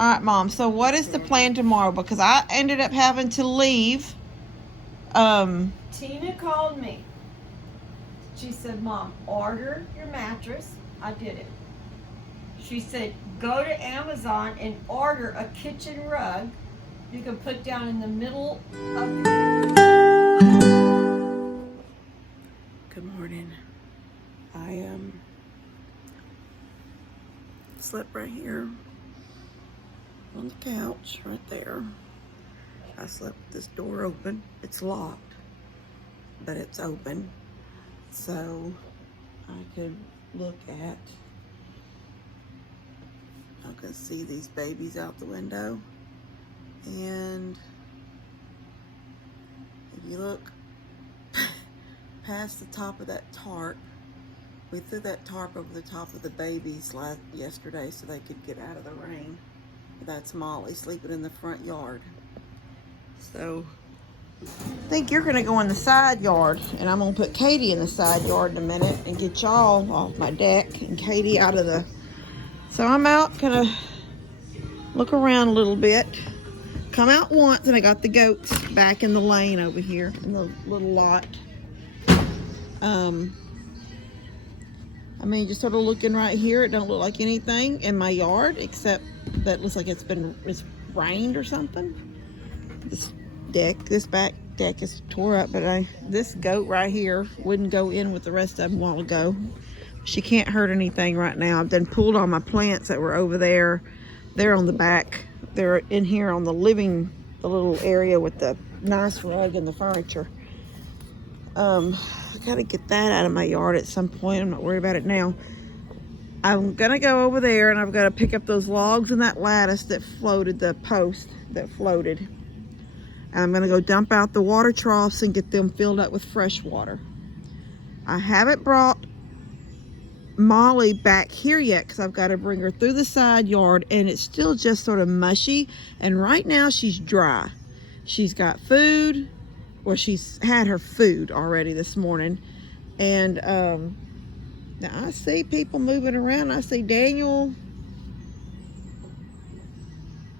All right, Mom. So what is the plan tomorrow? Because I ended up having to leave. Tina called me. She said, Mom, order your mattress. I did it. She said, go to Amazon and order a kitchen rug you can put down in the middle of the... Good morning. I slept right here on the couch right there. I slept with this door open. It's locked, but it's open, so I could look at, I can see these babies out the window. And if you look past the top of that tarp, we threw that tarp over the top of the babies yesterday so they could get out of the rain. That's Molly sleeping in the front yard. So I think you're gonna go in the side yard, and I'm gonna put Katie in the side yard in a minute and get y'all off my deck and Katie out of the... So I'm out, gonna look around a little bit. Come out once, and I got the goats back in the lane over here in the little lot. I mean, just sort of looking right here, it don't look like anything in my yard, except that it looks like it's rained or something. This back deck is tore up, but this goat right here wouldn't go in with the rest of them a while ago. She can't hurt anything right now. I've done pulled all my plants that were over there. They're on the back. They're in here on the little area with the nice rug and the furniture. I gotta get that out of my yard at some point. I'm not worried about it now. I'm gonna go over there, and I've got to pick up those logs and that lattice that floated, the post that floated. And I'm gonna go dump out the water troughs and get them filled up with fresh water. I haven't brought Molly back here yet because I've got to bring her through the side yard, and it's still just sort of mushy, and right now she's dry. She's got food, well, she's had her food already this morning, and now I see people moving around. I see Daniel.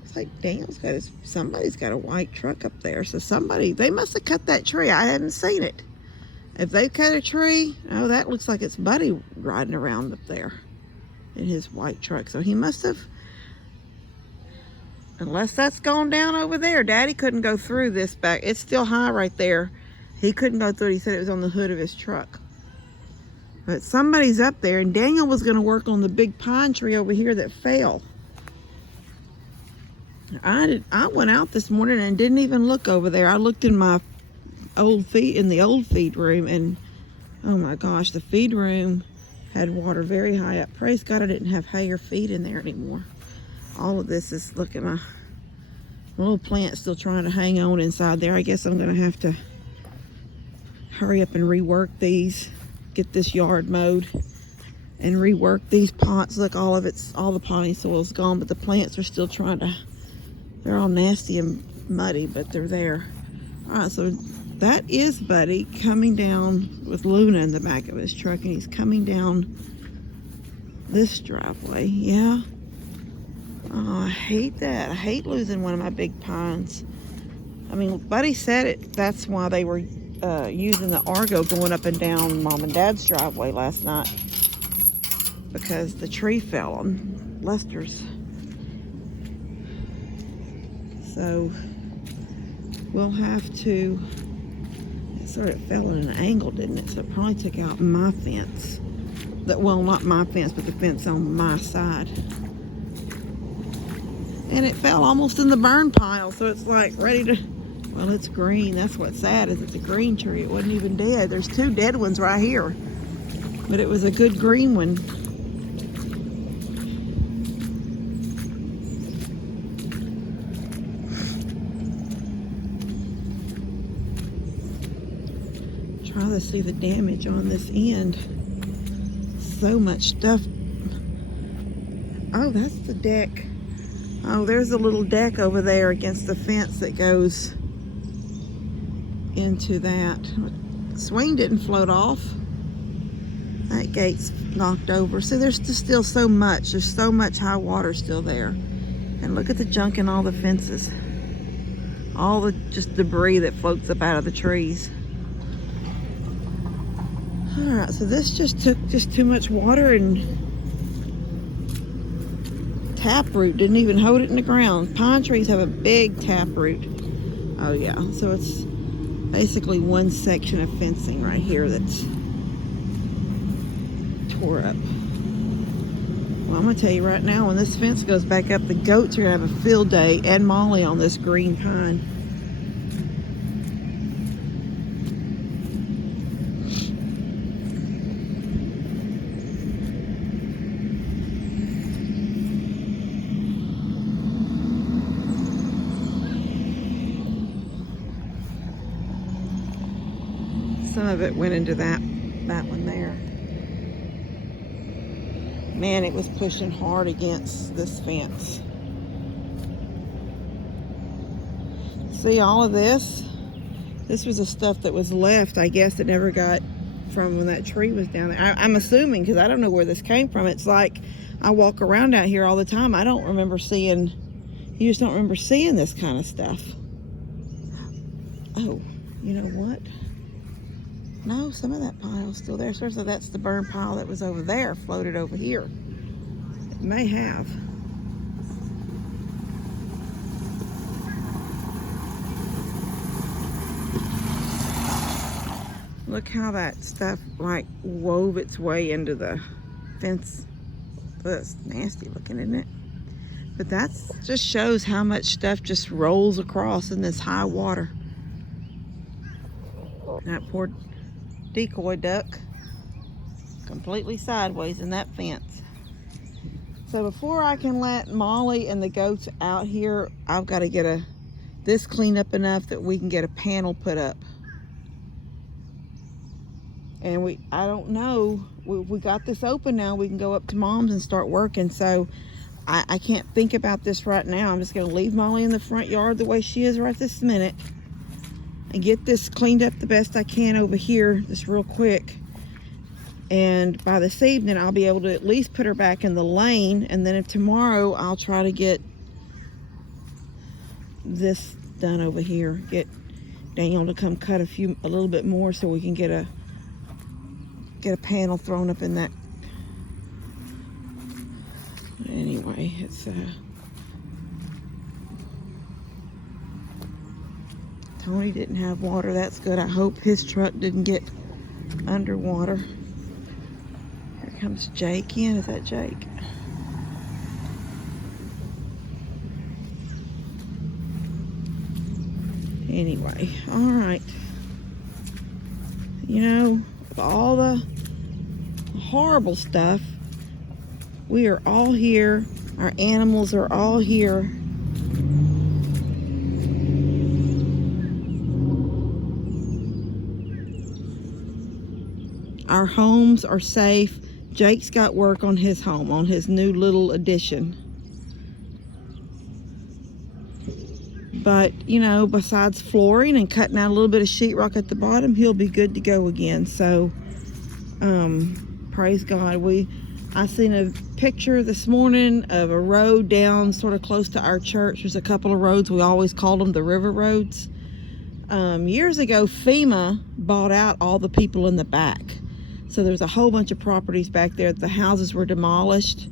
It's like Daniel's got somebody's got a white truck up there, so they must have cut that tree. I haven't seen it. If they cut a tree, oh, that looks like it's Buddy riding around up there in his white truck. So he must have, unless that's gone down over there. Daddy couldn't go through this back. It's still high right there. He couldn't go through it. He said it was on the hood of his truck. But somebody's up there, and Daniel was going to work on the big pine tree over here that fell. I went out this morning and didn't even look over there. I looked in my the old feed room, and oh my gosh, the feed room had water very high up. Praise God I didn't have hay or feed in there anymore. All of this is, look at my little plant still trying to hang on inside there. I guess I'm gonna have to hurry up and rework these, get this yard mowed and rework these pots. Look, all the potting soil's gone, but the plants are still they're all nasty and muddy, but they're there. All right, so that is Buddy coming down with Luna in the back of his truck, and he's coming down this driveway. Yeah. Oh, I hate that. I hate losing one of my big pines. I mean, Buddy said it. That's why they were using the Argo going up and down Mom and Dad's driveway last night, because the tree fell on Lester's. So we'll have to, it sort of fell at an angle, didn't it? So it probably took out my fence. Well, not my fence, but the fence on my side. And it fell almost in the burn pile, so it's like ready to, well, it's green. That's what's sad, is it's a green tree. It wasn't even dead. There's two dead ones right here, but it was a good green one. Try to see the damage on this end. So much stuff. Oh, that's the deck. Oh, there's a little deck over there against the fence that goes into that. Swing didn't float off. That gate's knocked over. See, there's still so much. There's so much high water still there. And look at the junk in all the fences. All the just debris that floats up out of the trees. Alright, so this just took too much water, and taproot didn't even hold it in the ground. Pine trees have a big taproot. Oh yeah, so it's basically one section of fencing right here that's tore up. Well, I'm gonna tell you right now, when this fence goes back up, the goats are gonna have a field day, and Molly, on this green pine. Some of it went into that one there. Man, it was pushing hard against this fence. See all of this? This was the stuff that was left, I guess, that never got from when that tree was down there. I'm assuming, because I don't know where this came from. It's like I walk around out here all the time. I don't remember seeing, you just don't remember seeing this kind of stuff. Oh, you know what? No, some of that pile's still there. So that's the burn pile that was over there, floated over here. It may have. Look how that stuff like wove its way into the fence. That's nasty looking, isn't it? But that's just shows how much stuff just rolls across in this high water. That poor decoy duck completely sideways in that fence. So before I can let Molly and the goats out here, I've got to get this cleaned up enough that we can get a panel put up. And I don't know, we got this open now. We can go up to Mom's and start working. So I can't think about this right now. I'm just going to leave Molly in the front yard the way she is right this minute, and get this cleaned up the best I can over here, just real quick. And by this evening, I'll be able to at least put her back in the lane. And then if tomorrow, I'll try to get this done over here. Get Daniel to come cut a little bit more so we can get a panel thrown up in that. Anyway, it's Tony didn't have water. That's good. I hope his truck didn't get underwater. Here comes Jake in. Is that Jake? Anyway, all right. You know, with all the horrible stuff, we are all here. Our animals are all here. Our homes are safe. Jake's got work on his home, on his new little addition. But, you know, besides flooring and cutting out a little bit of sheetrock at the bottom, he'll be good to go again. So, praise God. I seen a picture this morning of a road down sort of close to our church. There's a couple of roads. We always called them the river roads. Years ago, FEMA bought out all the people in the back. So there's a whole bunch of properties back there. The houses were demolished,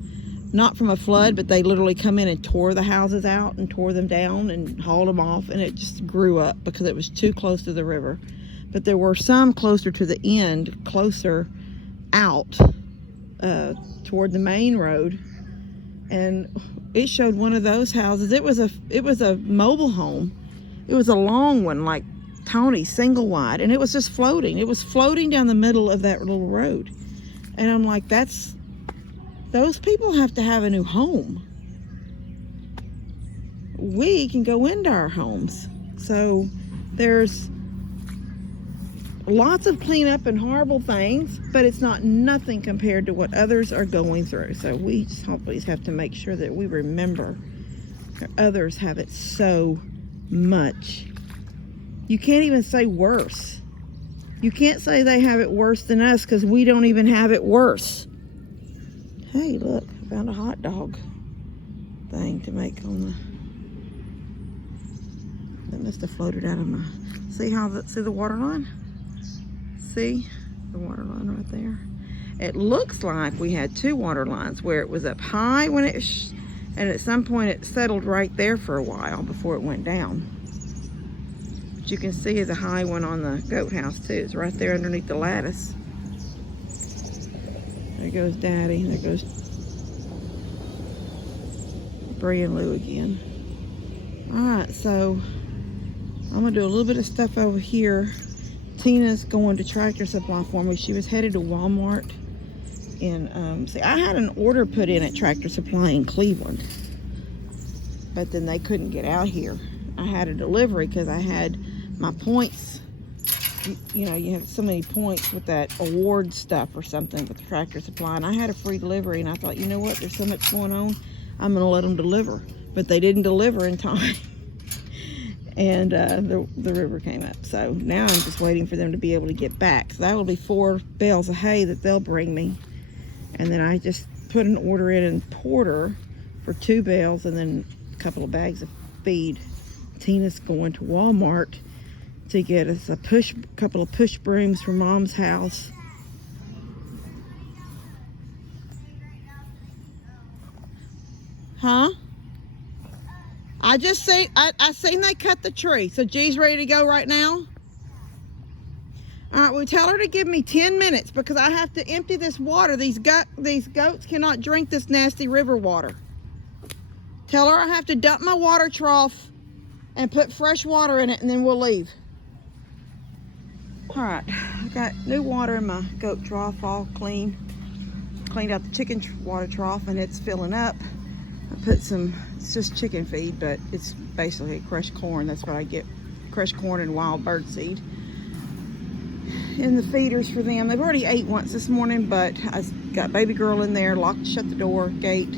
not from a flood, but they literally come in and tore the houses out and tore them down and hauled them off, and it just grew up because it was too close to the river. But there were some closer to the end, closer out toward the main road, and it showed one of those houses. It was a mobile home. It was a long one, like Tony, single wide, and it was just floating. It was floating down the middle of that little road. And I'm like, those people have to have a new home. We can go into our homes. So there's lots of cleanup and horrible things, but it's not nothing compared to what others are going through. So we just always have to make sure that we remember that others have it so much. You can't even say worse. You can't say they have it worse than us, because we don't even have it worse. Hey, look, I found a hot dog. thing to make on the. That must have floated out of my. See see the water line? See the water line right there? It looks like we had two water lines where it was up high when it, and at some point it settled right there for a while before it went down. But you can see there's a high one on the goat house too. It's right there underneath the lattice. There goes Daddy. There goes Bree and Lou again. All right, so I'm gonna do a little bit of stuff over here. Tina's going to Tractor Supply for me. She was headed to Walmart. And see, I had an order put in at Tractor Supply in Cleveland, but then they couldn't get out here. I had a delivery because I had my points. You know, you have so many points with that award stuff or something with Tractor Supply, and I had a free delivery. And I thought, you know what? There's so much going on. I'm gonna let them deliver, but they didn't deliver in time. And the river came up. So now I'm just waiting for them to be able to get back. So that will be 4 bales of hay that they'll bring me. And then I just put an order in Porter for 2 bales and then a couple of bags of feed. Tina's going to Walmart to get us a couple of push brooms for Mom's house. Huh? I seen they cut the tree. So G's ready to go right now? All right, well, tell her to give me 10 minutes because I have to empty this water. These goats cannot drink this nasty river water. Tell her I have to dump my water trough and put fresh water in it, and then we'll leave. All right, I got new water in my goat trough, all clean. Cleaned out the chicken water trough, and it's filling up. I put it's just chicken feed, but it's basically crushed corn. That's what I get, crushed corn and wild bird seed. In the feeders for them. They've already ate once this morning, but I got baby girl in there, shut the door, gate.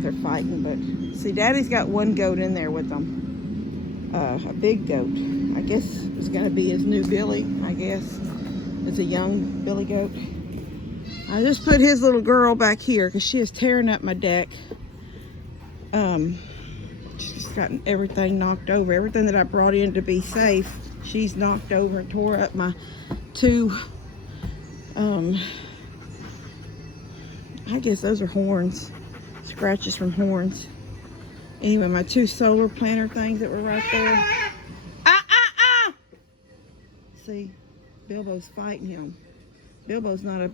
They're fighting, but see, Daddy's got one goat in there with them. A big goat. I guess it's gonna be his new Billy, I guess. It's a young Billy goat. I just put his little girl back here because she is tearing up my deck. She's gotten everything knocked over. Everything that I brought in to be safe, she's knocked over and tore up my 2, I guess those are horns, scratches from horns. Anyway, my 2 solar planter things that were right there. See, Bilbo's fighting him. Bilbo's not a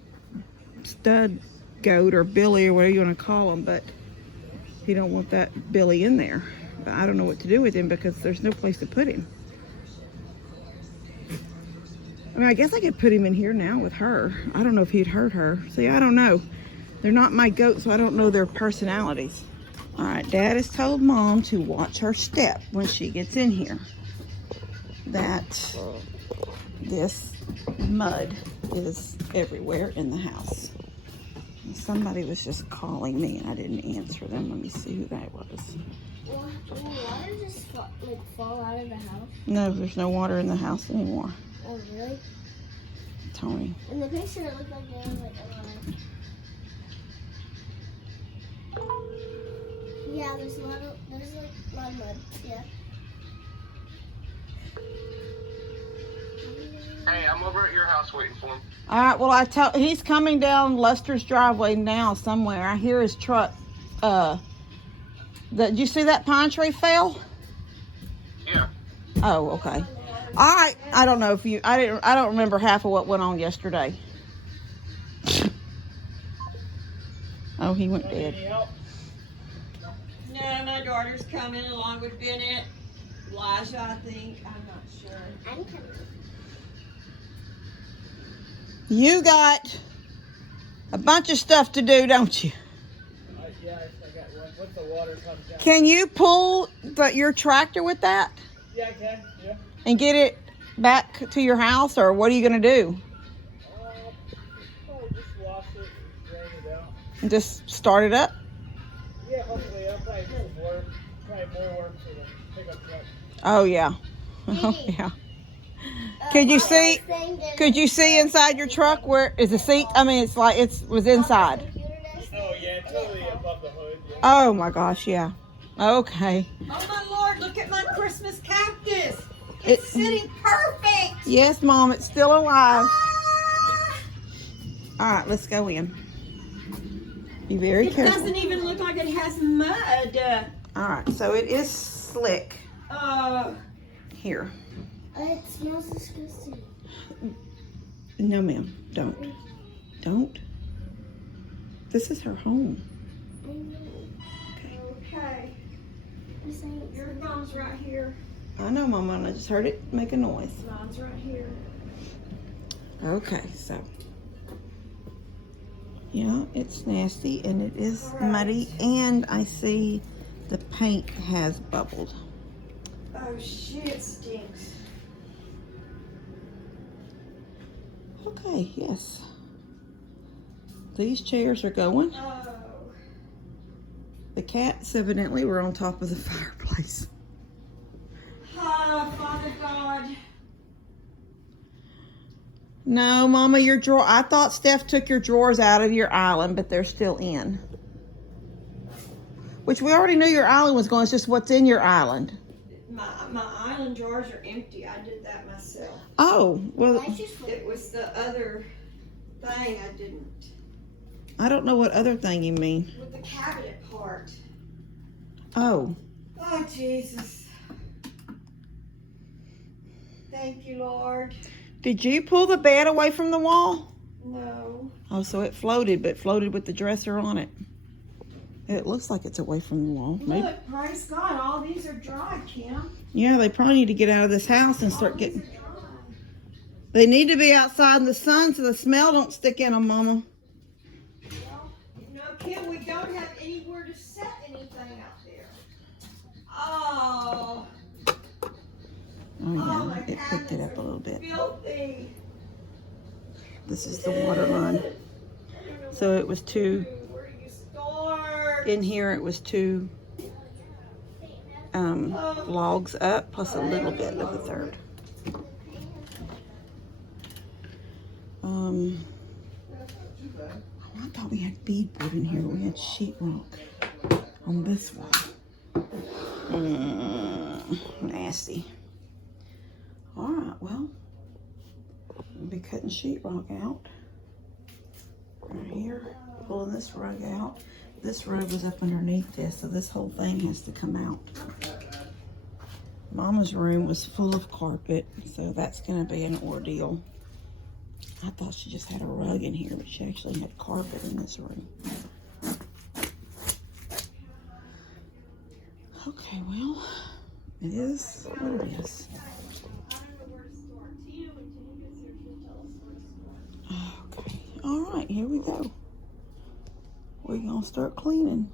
stud goat or Billy or whatever you want to call him, but he don't want that Billy in there. But I don't know what to do with him because there's no place to put him. I mean, I guess I could put him in here now with her. I don't know if he'd hurt her. See, I don't know. They're not my goats, so I don't know their personalities. All right, Dad has told Mom to watch her step when she gets in here. That this mud is everywhere in the house. And somebody was just calling me and I didn't answer them. Let me see who that was. Will water just fall out of the house? No, there's no water in the house anymore. Oh, really? Tony. In the picture, it looked like there was like a lot. Yeah, there's like a lot of mud. Yeah. Hey, I'm over at your house waiting for him. All right, well, he's coming down Lester's driveway now somewhere. I hear his truck. Did you see that pine tree fell? Yeah. Oh, okay. All right. I don't know if I don't remember half of what went on yesterday. Oh, he went dead. No, my daughter's coming along with Bennett. Elijah, I think. I'm not sure. I'm coming. You got a bunch of stuff to do, don't you? Yeah, I got one. Once the water comes down. Can you pull your tractor with that Yeah, I can. Yeah. and get it back to your house, or what are you going to do? Probably just wash it and drain it out. And just start it up? Yeah, hopefully. I'll probably do some work. Probably more work for the pickup truck. Oh, yeah. Oh, yeah. Could you see inside your truck where is the seat? I mean, it was inside. Oh, yeah, totally above the hood. Yeah. Oh my gosh, yeah. Okay. Oh my Lord, look at my Christmas cactus. It's sitting perfect. Yes, Mom, it's still alive. Ah! All right, let's go in. Be very It careful. doesn't even look like it has mud. All right, so it is slick here. It smells disgusting. No, ma'am, don't. Don't. This is her home. I know. Okay, I'm saying it's your mom's right here. I know, Mama, and I just heard it make a noise. Mom's right here. Okay, so. Yeah, it's nasty and it is muddy, and I see the paint has bubbled. Oh shit, it stinks. Okay, yes. These chairs are going. Oh. The cats evidently were on top of the fireplace. Oh, Father God. No, Mama, your drawer. I thought Steph took your drawers out of your island, but they're still in. Which we already knew your island was going. It's just what's in your island. My island drawers are empty. I did that myself. Oh, well, I just It was the other thing I didn't. I don't know what other thing you mean. With the cabinet part. Oh, Oh, Jesus. Thank you, Lord. did you pull the bed away from the wall? No. Oh, so it floated, but floated with the dresser on it. It looks like it's away from the wall. Maybe. Look, praise God, all these are dry, Kim. Yeah, they probably need to get out of this house and start getting. All these are dry. They need to be outside in the sun so the smell don't stick in them, Mama. Well, no, Kim, we don't have anywhere to set anything out there. Oh. Oh my yeah, it picked it cabinets up a are little bit. Filthy. This is the water line. So it was two Where do you start? in here. It was two logs up plus a little bit of the third. I thought we had beadboard in here, but we had sheetrock on this one. Nasty. All right, well, we'll be cutting sheetrock out right here, pulling this rug out. This rug was up underneath this, so this whole thing has to come out. Mama's room was full of carpet, so that's gonna be an ordeal. I thought she just had a rug in here, but she actually had carpet in this room. Okay, well, it is what it is. Okay, all right, here we go. We're gonna start cleaning.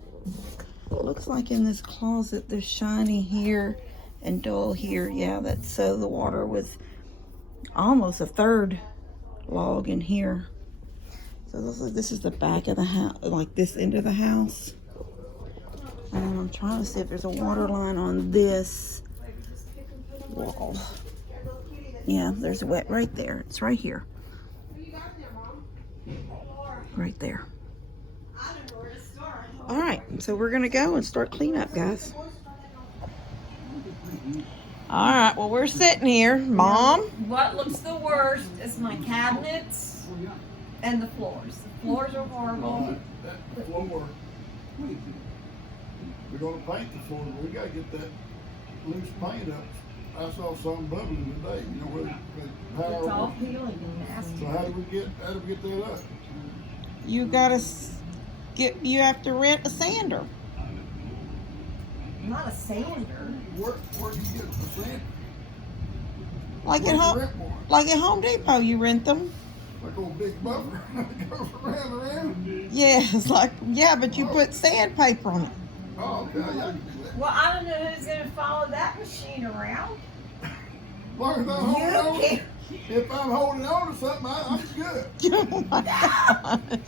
Looks like in this closet there's shiny here and dull here. Yeah, that's so the water was almost a third log in here. So this is the back of the house, like this end of the house. And I'm trying to see if there's a water line on this wall. Yeah, there's wet right there. It's right here. Right there. All right, so we're gonna go and start cleanup, guys. All right, well, we're sitting here. Mom? What looks the worst is my cabinets and the floors. The floors are horrible. That floor, we're gonna paint the floor, but we gotta get that loose paint up. I saw some bubbling today, you know, It's all peeling and nasty. so how do we get that up? You gotta you have to rent a sander. Not a sander. Where do you get the sand? Like Where'd at you home, rent one? like at Home Depot, you rent them. Like old big buffer, goes around. Yes, but you put sandpaper on it. Oh, okay, yeah, I can do that. Well, I don't know who's gonna follow that machine around. As long as I'm holding You on, can't. if I'm holding on to something, I'm good. Oh my gosh.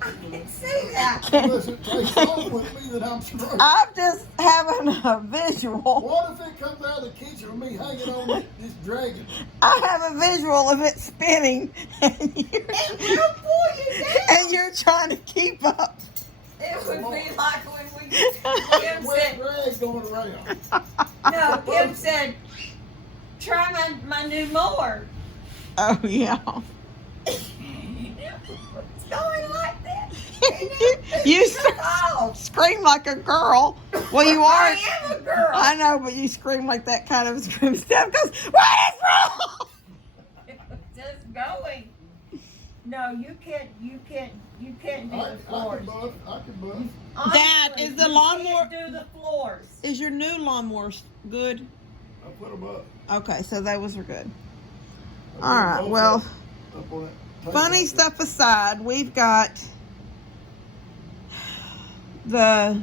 I can see that. Unless it takes off with me that I'm struggling. I'm just having a visual. What if it comes out of the kitchen with me hanging on this dragon? I have a visual of it spinning, and We'll pull you down. you're trying to keep up. It would be like when Kim Wet said, rag going around. no, Kim said, try my new mower. Oh yeah. It's going like that. You Took off. scream like a girl. Well, you are. I am a girl. I know, but you scream like that kind of scream. Steph goes, "What is wrong?" Just going. No, you can't do I the can floors. buff. I can buff. Dad, Honestly, is the you lawnmower- can't do the floors. Is your new lawnmower good? I put them up. Okay, so those are good. I put All 'em right, both well, up on that table. funny stuff aside, we've got the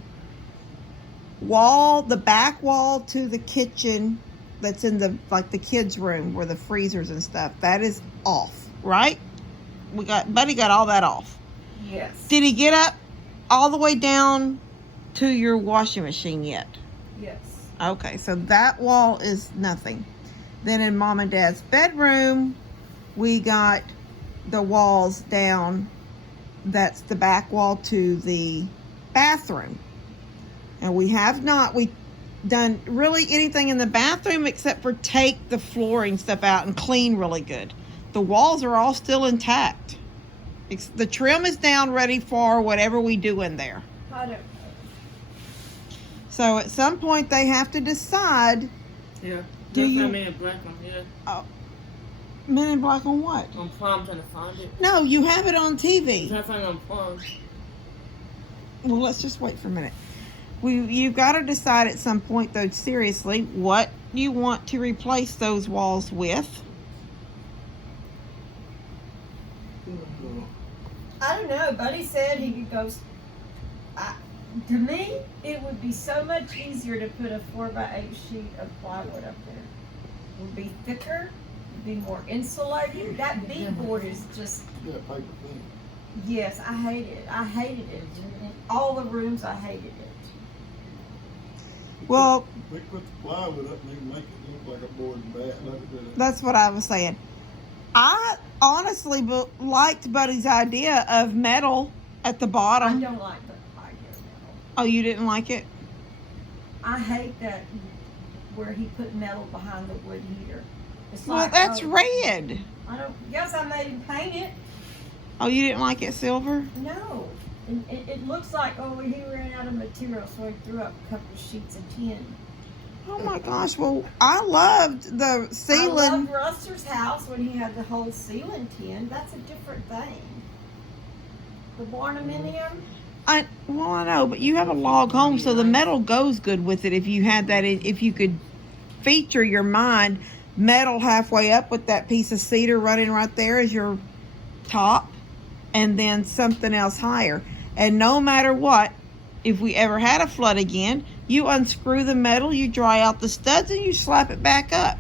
wall, the back wall to the kitchen that's in the kids' room where the freezers and stuff. That is off, right? Buddy got all that off. Yes. Did he get up all the way down to your washing machine yet? Yes. Okay, so that wall is nothing. Then in Mom and Dad's bedroom, we got the walls down. That's the back wall to the bathroom. And we have not done really anything in the bathroom except for take the flooring stuff out and clean really good. The walls are all still intact. The trim is down ready for whatever we do in there. I don't know. So at some point they have to decide, Yeah. Do That's you- that Man in Black on here. Men in Black on what? On Prime, trying to find it. No, you have it on I'm TV. trying to find it on Prime. Well, let's just wait for a minute. You've got to decide at some point, though, seriously, what you want to replace those walls with. I don't know. Buddy said he could go. To me, it would be so much easier to put a 4x8 sheet of plywood up there. It would be thicker, it'd be more insulated. That beadboard is just, Yeah, paper thin. yes, I hate it. I hated it. In all the rooms, I hated it. Well, We put the plywood up and we can make it look like a board and bat. Like a bit of- that's what I was saying. I honestly liked Buddy's idea of metal at the I bottom. don't like the idea of metal. Oh, you didn't like it? I hate that where he put metal behind the wood heater. It's Well, like, that's oh, red. I don't. Yes, I made him paint it. Oh, you didn't like it silver? No, it looks like he ran out of material, so he threw up a couple of sheets of tin. Oh my gosh! Well, I loved the I ceiling. loved Ruster's house when he had the whole ceiling tin. That's a different thing. The Barnuminium. I know, but you have a log home, so the metal goes good with it. If you had that, if you could feature your mind metal halfway up with that piece of cedar running right there as your top, and then something else higher. And no matter what, if we ever had a flood again, you unscrew the metal, you dry out the studs, and you slap it back up.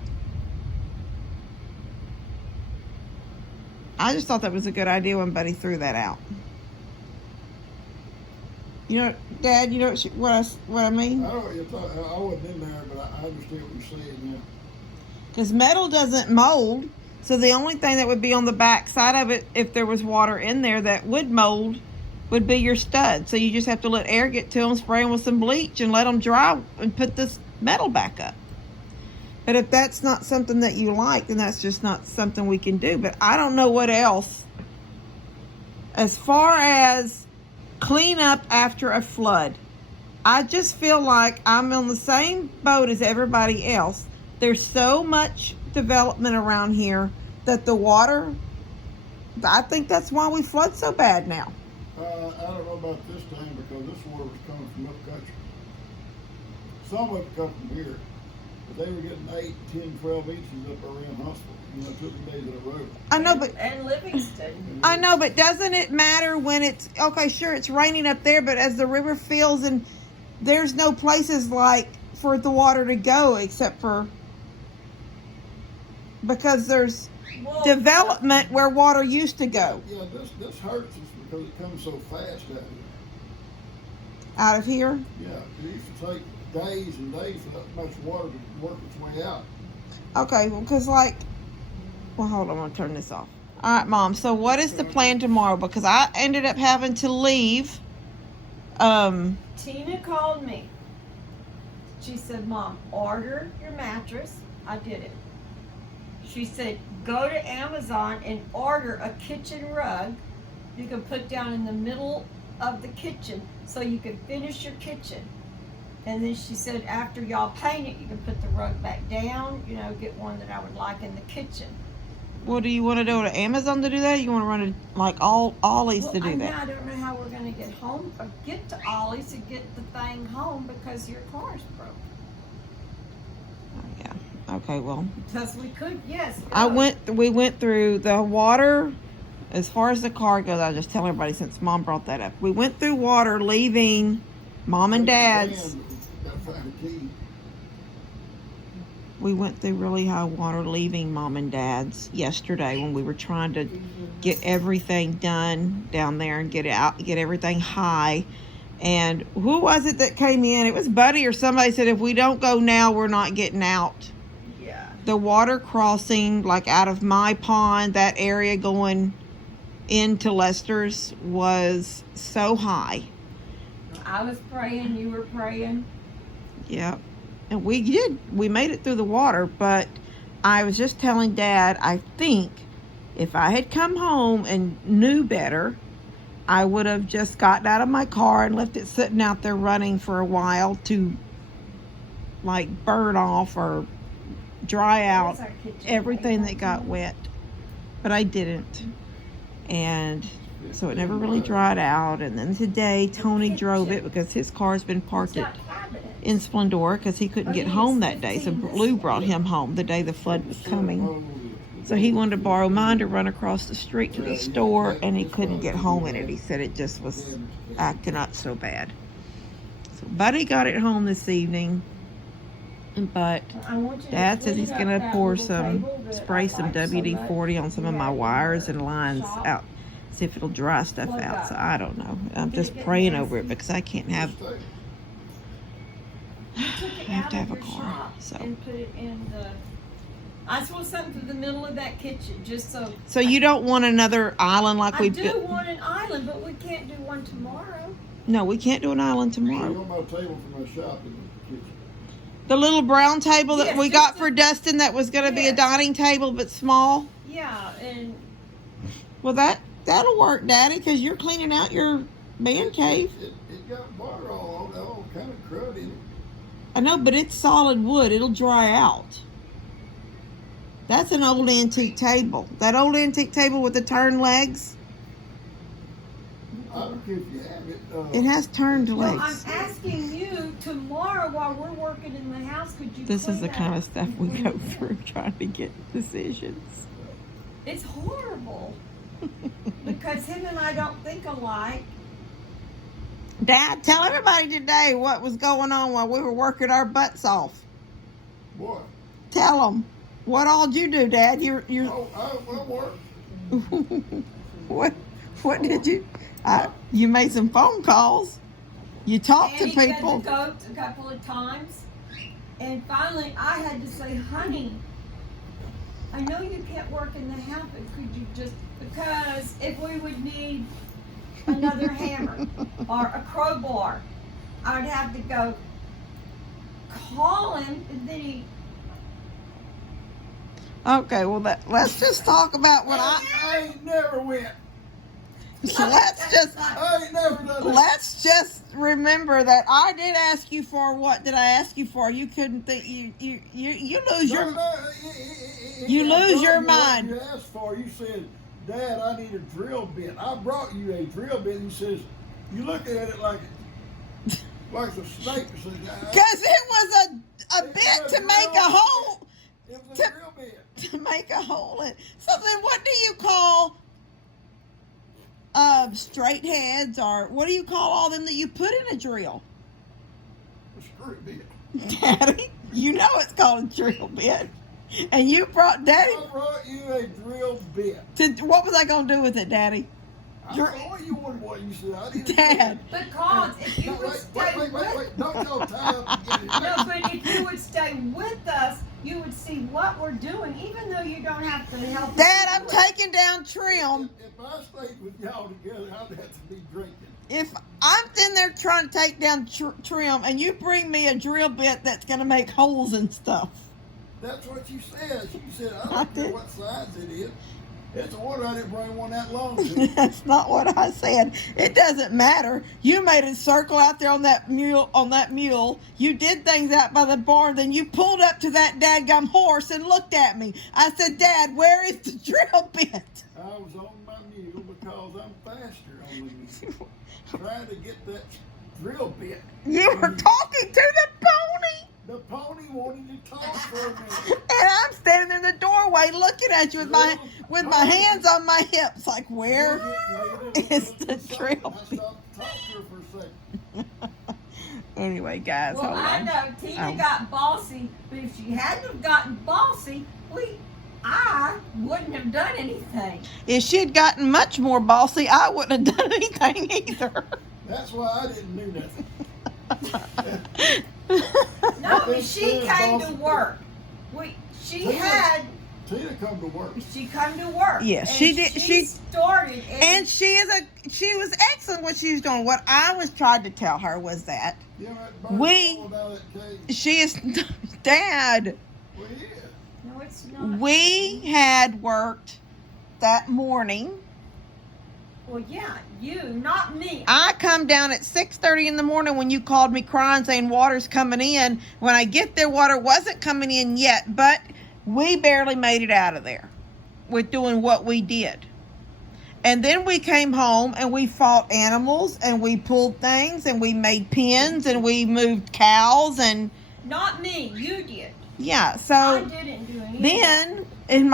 I just thought that was a good idea when Buddy threw that out. You know, Dad, you know what I mean? I don't know what you're talking. I wasn't in there, but I understand what you're saying now. Because metal doesn't mold, so the only thing that would be on the back side of it, if there was water in there that would mold, would be your stud. So you just have to let air get to them, spray them with some bleach, and let them dry, and put this metal back up. But if that's not something that you like, then that's just not something we can do. But I don't know what else. As far as clean up after a flood, I just feel like I'm on the same boat as everybody else. There's so much development around here that the water, I think that's why we flood so bad now. I don't know about this time because this water was coming from up country. Some of it come from here, but they were getting 8, 10, 12 inches up around Huntsville. You know, 2 days in a row. I know, but And Livingston. I know, but doesn't it matter when it's okay? Sure, it's raining up there, but as the river fills and there's no places like for the water to go except for because there's Well, development where water used to go Yeah, this hurts us because it comes so fast out here. out of here. Yeah, it used to take days and days for that much water to work its way out. Okay, well, because well, hold on, I'm gonna turn this off. All right, Mom. So what is the plan tomorrow? Because I ended up having to leave Tina called me. She said, Mom, order your mattress. I did it. She said, go to Amazon and order a kitchen rug you can put down in the middle of the kitchen so you can finish your kitchen. And then she said, after y'all paint it, you can put the rug back down, you know, get one that I would like in the kitchen. Well, do you want to go to Amazon to do that? You want to run it like Ollie's Well, to do that? I don't know how we're going to get home or get to Ollie's to get the thing home because your car's broke. Yeah. Okay. Well, Because we could, yes. we went through the water. As far as the car goes, I'll just tell everybody since Mom brought that up. We went through water leaving Mom and Dad's. Gotta find a key. We went through really high water leaving Mom and Dad's yesterday when we were trying to get everything done down there and get everything high. And who was it that came in? It was Buddy or somebody said, if we don't go now, we're not getting out. Yeah. The water crossing, like out of my pond, that area going into Lester's was so high. I was praying, you were praying. Yep. And we made it through the water, but I was just telling Dad, I think if I had come home and knew better, I would have just gotten out of my car and left it sitting out there running for a while to like burn off or dry out There's our kitchen everything table. that got wet. But I didn't. And so it never really dried out. And then today Tony drove it because his car's been parked It's at got cabinets. in Splendora because he couldn't get home that day. So Lou brought him home the day the flood was coming. So he wanted to borrow mine to run across the street to the store, and he couldn't get home in it. He said it just was acting up so bad. So Buddy got it home this evening, but I want you to Dad says he's clean gonna up that pour little some, table that spray I some like so WD-40 on some of my wires and lines Shop. out, see if it'll dry stuff Plug out. up. So I don't know. I'm Did it just get praying over it nasty? because I can't have. You took it I have out to have of a your car, shop so. and put it in the. I just want something for the middle of that kitchen, just so. So you don't want another island like I we do built? want an island, but we can't do one tomorrow. No, we can't do an island tomorrow. You want my table for my shop in the kitchen. The little brown table that Yes, we just got the- for Dustin that was going to be a Yes. dining table but small. Yeah, and Well, that'll work, Daddy, because you're cleaning out your man cave. It got water all kind of crud in it. I know, but it's solid wood. It'll dry out. That's an old antique table. That old antique table with the turned legs, I don't care if you have it. it has turned well, I'm legs. asking you tomorrow while we're working in the house, could you? This is clean the that kind of up? stuff we go through trying to get decisions. It's horrible because him and I don't think alike. Dad, tell everybody today what was going on while we were working our butts off. What? Tell them. What all did you do, Dad? You're Oh, I work. what did you? You made some phone calls. You talked to And he had people. to go a couple of times, and finally I had to say, "Honey, I know you can't work in the house, but could you just because if we would need another hammer or a crowbar, I would have to go call him, and then he." Okay, well let's just talk about what I ain't never went. I ain't never done that. let's just remember that I did ask you for what did I ask you for? You couldn't think you lose your You lose your mind. You asked for. You said, "Dad, I need a drill bit." I brought you a drill bit. And he says, "You look at it like it's a snake." because it was a bit to make a hole. It was a drill bit. To make a hole in. So then what do you call straight heads, or what do you call all them that you put in a drill? A screw bit. Daddy, you know it's called a drill bit. And you brought Daddy I brought you a drill bit. to what was I gonna do with it, Daddy? I don't know what you wanted. What you said. I didn't. Dad. Because if you No, would stay with wait. Don't go tie up and get it. no, but if you would stay with us, you would see what we're doing, even though you don't have to help. us Dad, I'm do it. taking down trim. If I stayed with y'all together, I'd have to be drinking. if I'm in there trying to take down trim and you bring me a drill bit that's going to make holes and stuff. That's what you said. You said, I I don't care did. what size it is. It's a wonder I didn't bring one that long. To That's not what I said. It doesn't matter. You made a circle out there on that mule. You did things out by the barn. Then you pulled up to that dadgum horse and looked at me. I said, Dad, where is the drill bit? I was on my mule because I'm faster on the mule. Trying to get that drill bit. You were talking to the pony. The pony wanted to talk for a minute. And I'm standing in the doorway looking at you with my hands on my hips, like, where is the drill I bit? stopped talking to her for a second. Anyway, guys, Well, hold I on. know Tina Oh. got bossy, but if she hadn't have gotten bossy, I wouldn't have done anything. If she'd gotten much more bossy, I wouldn't have done anything either. That's why I didn't do nothing. No, think she Tina's came to bossy. work. She had. Tina come to work. She come to work. Yes, and she did- She she- started. And she was excellent what she was doing. What I was trying to tell her was that You know that bird We- falling out of that cage? she is, Dad, Well, yeah. No, it's not. we had worked that morning. Well, yeah, you, not me. I come down at 6:30 in the morning when you called me crying saying water's coming in. When I get there, water wasn't coming in yet, but we barely made it out of there with doing what we did. And then we came home and we fought animals and we pulled things and we made pens and we moved cows and Not me. You did. yeah, I so didn't do anything. then in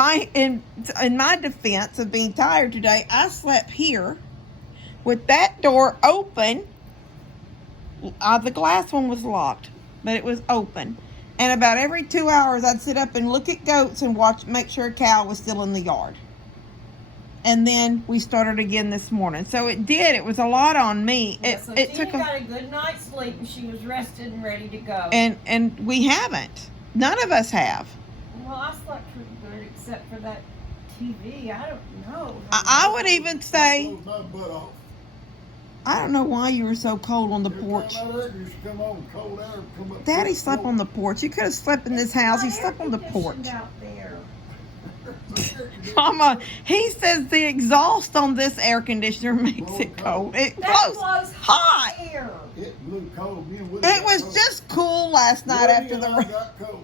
my defense of being tired today, I slept here with that door open. The glass one was locked, but it was open. And about every 2 hours, I'd sit up and look at goats and make sure a cow was still in the yard. And then we started again this morning. So it did. It was a lot on me. Yeah, It so it Tina took got a good night's sleep and she was rested and ready to go. and we haven't. None of us have. Well, I slept pretty good except for that TV. I don't know. I would even say, Close my butt off. I don't know why you were so cold on the Every porch. time I heard you used to come on cold air, come up. Daddy through slept the on the porch. You could have slept in this house. He slept on the porch. Out there. floor. Mama, he says the exhaust on this air conditioner makes it cold. It That blows was hot. air. It blew cold. Me and Woody It got was cold. just cool last night Woody after and the I rain. got cold.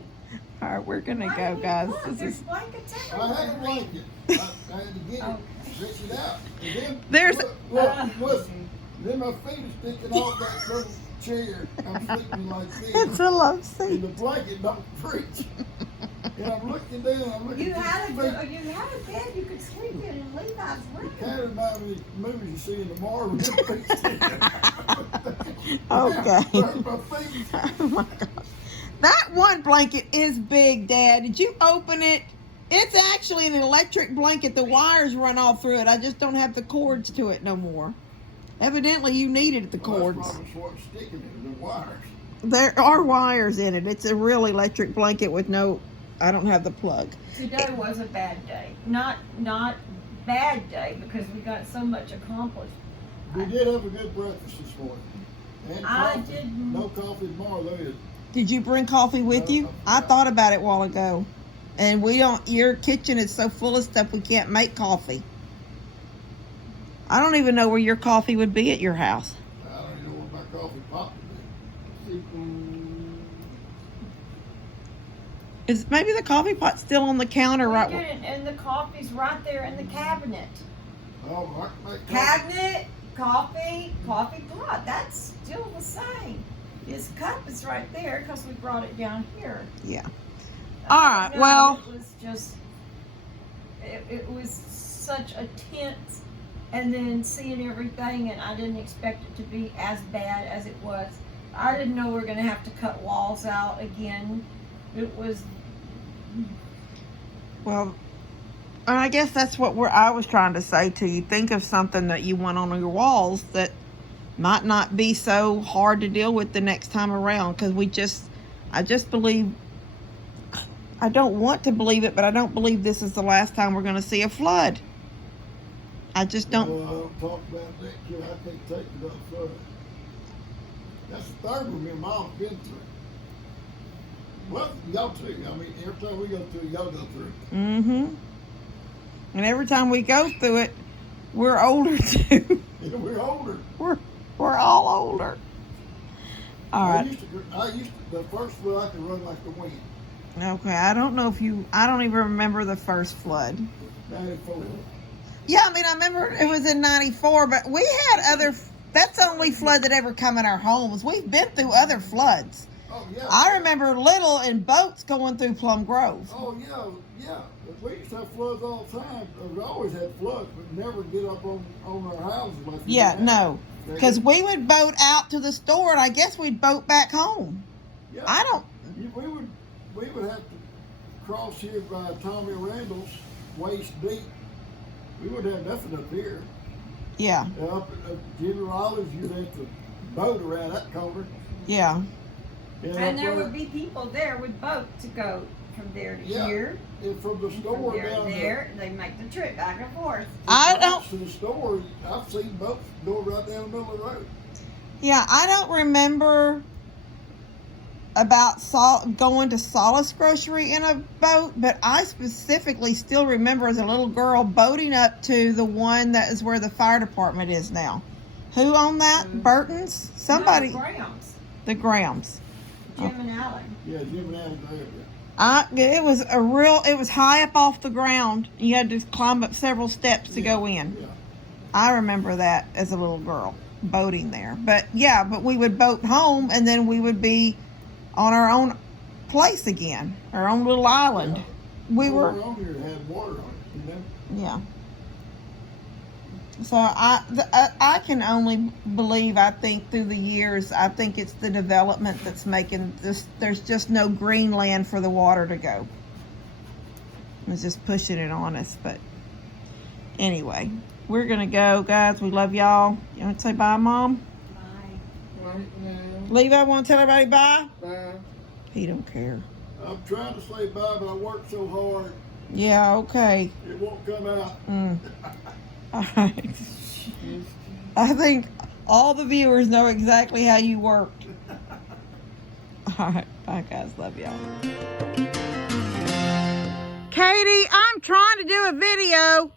All right, we're gonna Why go, didn't guys. you look? This There's is blankets I had a everywhere. blanket. I had to get it, stretch it out. And then, There's- look, listen. Then my feet are sticking off that little chair. I'm sleeping like it's this. a love And seat. the blanket don't preach. And I'm looking down, I'm looking You at had a the good, feet. you had a bed you could sleep in in Levi's room. Kind of remind me of the movies you see in the Marvel. Okay. There's my feet. Oh my gosh. That one blanket is big, Dad. Did you open it? It's actually an electric blanket. The wires run all through it. I just don't have the cords to it no more. Evidently, you needed the Well, cords. that's probably what's sticking it, the wires. There are wires in it. It's a real electric blanket with no, I don't have the plug. Today was a bad day. Not bad day because we got so much accomplished. We did have a good breakfast this morning. And I coffee. didn't- No coffee tomorrow, though. Is Did you bring coffee with you? I thought about it a while ago. And your kitchen is so full of stuff we can't make coffee. I don't even know where your coffee would be at your house. I don't even know what my coffee pot would Is maybe the coffee pot still on the counter We right? did it, and the coffee's right there in the cabinet. be. Oh, I can make coffee. Cabinet, coffee pot. That's still the same. His cup is right there because we brought it down here. Yeah. All right. No, Well, it was just, it was such a tense, and then seeing everything, and I didn't expect it to be as bad as it was. I didn't know we were gonna have to cut walls out again. It was, well, and I guess that's what I was trying to say to you. Think of something that you want on your walls that might not be so hard to deal with the next time around. Because I just believe, I don't want to believe it, but I don't believe this is the last time we're going to see a flood. I just don't. I don't talk about that kid. I can't take it up further. That's the third one me and Mom's been through. Well, y'all too. I mean, every time we go through, y'all go through. Mm-hmm. And every time we go through it, we're older too. Yeah, we're older. We're all older. All right. The first flood I could run like the wind. Okay, I don't even remember the first flood. 94. Yeah, I mean, I remember it was in 94, but we had that's the only flood that ever come in our homes. We've been through other floods. Oh, yeah. I remember little in boats going through Plum Grove. Oh, yeah. We used to have floods all the time. We always had floods, but never get up on our houses like we Yeah, did now. no. Because we would boat out to the store, and I guess we'd boat back home. Yeah. We would have to cross here by Tommy Randall's, waist deep. We wouldn't have nothing up here. Yeah, Up at Jimmy Rollins, you'd have to boat around that corner. yeah. And there would be people there with boat to go from there to here, And from the from store there down to there, and they make the trip back and forth. I don't. to the store, I've seen boats going right down the middle of the road. Yeah, I don't remember about going to Solace Grocery in a boat, but I specifically still remember as a little girl boating up to the one that is where the fire department is now. Who owned that? Burton's? Somebody. No, Grahams. The Grahams. Jim and Alan. Yeah, Jim and Adam Graham. It was high up off the ground. You had to climb up several steps to go in. Yeah. I remember that as a little girl, boating there. But we would boat home, and then we would be on our own place again, our own little island. We were, on here had water on it, you know? yeah. So I can only believe, I think through the years, I think it's the development that's making this, there's just no green land for the water to go. It's just pushing it on us. But anyway, we're going to go, guys. We love y'all. You want to say bye, Mom? Bye. Right now. Levi, want to tell everybody bye? Bye. He don't care. I'm trying to say bye, but I worked so hard, Yeah, okay. it won't come out. All right. I think all the viewers know exactly how you worked. All right. Bye, guys. Love y'all. Katie, I'm trying to do a video.